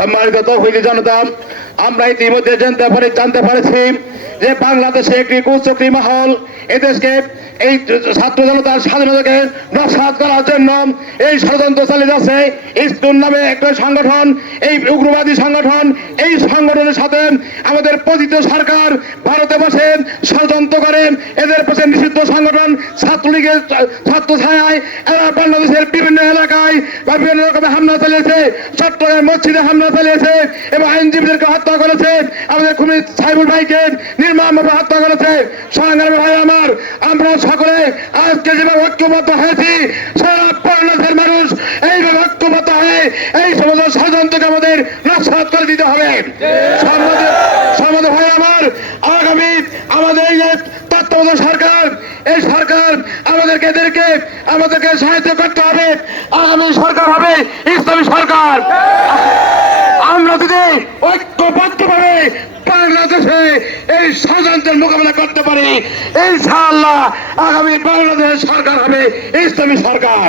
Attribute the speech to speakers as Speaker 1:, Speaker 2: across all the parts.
Speaker 1: সম্মানিত তৌহিদি জনতা আমরা ইতিমধ্যে জানতে পারি, জানতে পারছি যে বাংলাদেশে একটি কুচক্রি মহল এদেশকে এই ছাত্র জনতার স্বাধীনতাকে নস্বাত করার জন্য এই ষড়যন্ত্র চালিয়ে যাচ্ছে। ইস্তুন নামে একটা সংগঠন, এই উগ্রবাদী সংগঠন, এই সংগঠনের সাথে আমাদের পতিত সরকার ভারতে বসে ষড়যন্ত্র করেন এদের পাশে নিষিদ্ধ সংগঠন, ছাত্রলীগের ছাত্র এরা বাংলাদেশের বিভিন্ন এলাকায় বা বিভিন্ন রকমের হামলা চালিয়েছে। চট্টগ্রাম মসজিদে হামলা চালিয়েছে এবং আইনজীবীদেরকে হত্যা করেছে। আমাদের খুবই সাইবুল ভাইকে নির্মমভাবে হত্যা করেছে। সংগ্রামী ভাই আমার, আমরা সকলে আজকে যেভাবে ঐক্যবদ্ধ হয়েছি, সারা মানুষ এইভাবে ঐক্যবদ্ধ হয়ে এই সমস্ত ষড়যন্ত্রকে আমাদের নস্বাত করে দিতে হবে। সমাজে- ভাই আমার, আগামী আমাদের এই যে সরকার, এই সরকার আমাদেরকে, এদেরকে, আমাদেরকে সাহায্য করতে হবে। আগামী সরকার হবে ইসলামী সরকার। আমরা ঐক্যবদ্ধভাবে বাংলাদেশে এই ষড়যন্ত্রের মোকাবেলা করতে ইনশাআল্লাহ আগামী সরকার হবে ইসলামী সরকার।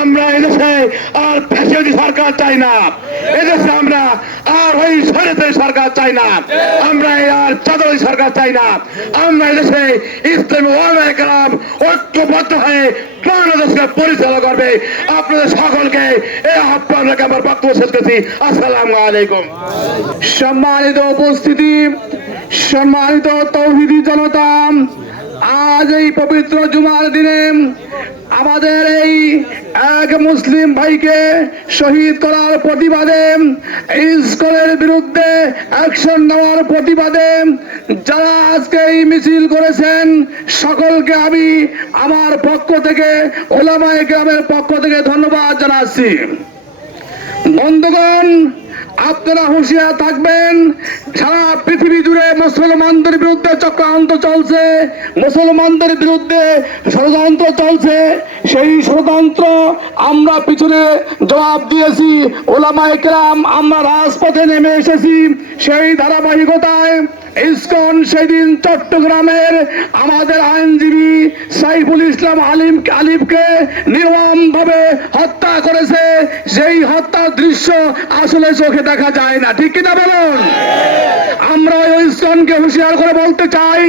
Speaker 1: আমরা এদেশে আর ফ্যাসিবাদী সরকার চাই না। এদেশে আমরা আর ওই সরকার চাই না। আমরা চাদরি সরকার চাই না। আমরা এদেশে ইসলামী কেরাম ঐক্যবদ্ধ হয়ে বাংলাদেশকে পরিচালনা করবে। আপনাদের সকলকে এই আহ্বান রেখে আমার বক্তব্য শেষ করছি। আসসালামু আলাইকুম।
Speaker 2: সম্মানিত উপস্থিতি, সম্মানিত তৌহিদি জনতা, আজ এই পবিত্র জুমার দিনে আমাদের এই এক মুসলিম ভাইকে শহীদ করার প্রতিবাদে ইস্কলের বিরুদ্ধে অ্যাকশন নেওয়ার প্রতিবাদে যারা আজকে এই মিছিল করেছেন, সকলকে আমি আমার পক্ষ থেকে, ওলামায়ে গ্রামের পক্ষ থেকে ধন্যবাদ জানাচ্ছি। বন্ধুগণ আপনারা হুঁশিয়ার থাকবেন, সারা পৃথিবী জুড়ে মুসলমানদের বিরুদ্ধে চক্রান্ত চলছে, মুসলমানদের বিরুদ্ধে ষড়যন্ত্র চলছে, সেই ষড়যন্ত্র আমরা পিছনে জবাব দিয়েছি, ওলামায়ে কেরাম আমরা রাজপথে নেমে এসেছি, সেই ধারাবাহিকতায় ইসকন সেদিন চট্টগ্রামের আমাদের আইনজীবী সাইফুল ইসলাম আলিম আলিফকে নির্মমভাবে হত্যা করেছে। সেই হত্যার দৃশ্য আসলে চোখে দেখা যায় না। ঠিক কিনা বলুন? আমরা ওই ইসকনকে হুঁশিয়ার করে বলতে চাই,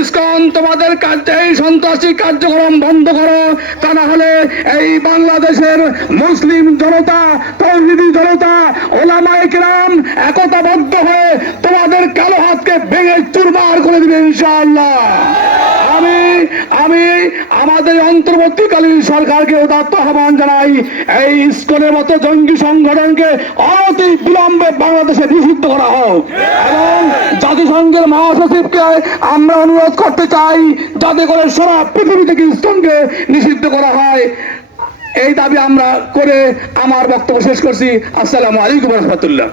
Speaker 2: ইসকন, তোমাদের কার্য এই সন্ত্রাসী কার্যক্রম বন্ধ করো, তা না হলে এই বাংলাদেশের মুসলিম জনতা, তৌহিদি জনতা, ওলামায়ে কিরাম একতাবদ্ধ হয়ে তোমাদের কালো হাতকে ভেঙে চুরমার করে দিবে ইনশাআল্লাহ। আমি আমি আমাদের অন্তর্বর্তীকালীন সরকারকে উদাত্ত আহ্বান জানাই, এই ইস্কনের মতো জঙ্গি সংগঠনকে অতি বিলম্বে বাংলাদেশে নিষিদ্ধ করা হোক। এবং জাতিসংঘের মহাসচিবকে আমরা অনুরোধ করতে চাই, যাতে করে সারা পৃথিবী থেকে ইস্কনকে নিষিদ্ধ করা হয়। এই দাবি আমরা করে আমার বক্তব্য শেষ করছি। আসসালামু আলাইকুম রহমতুল্লাহ।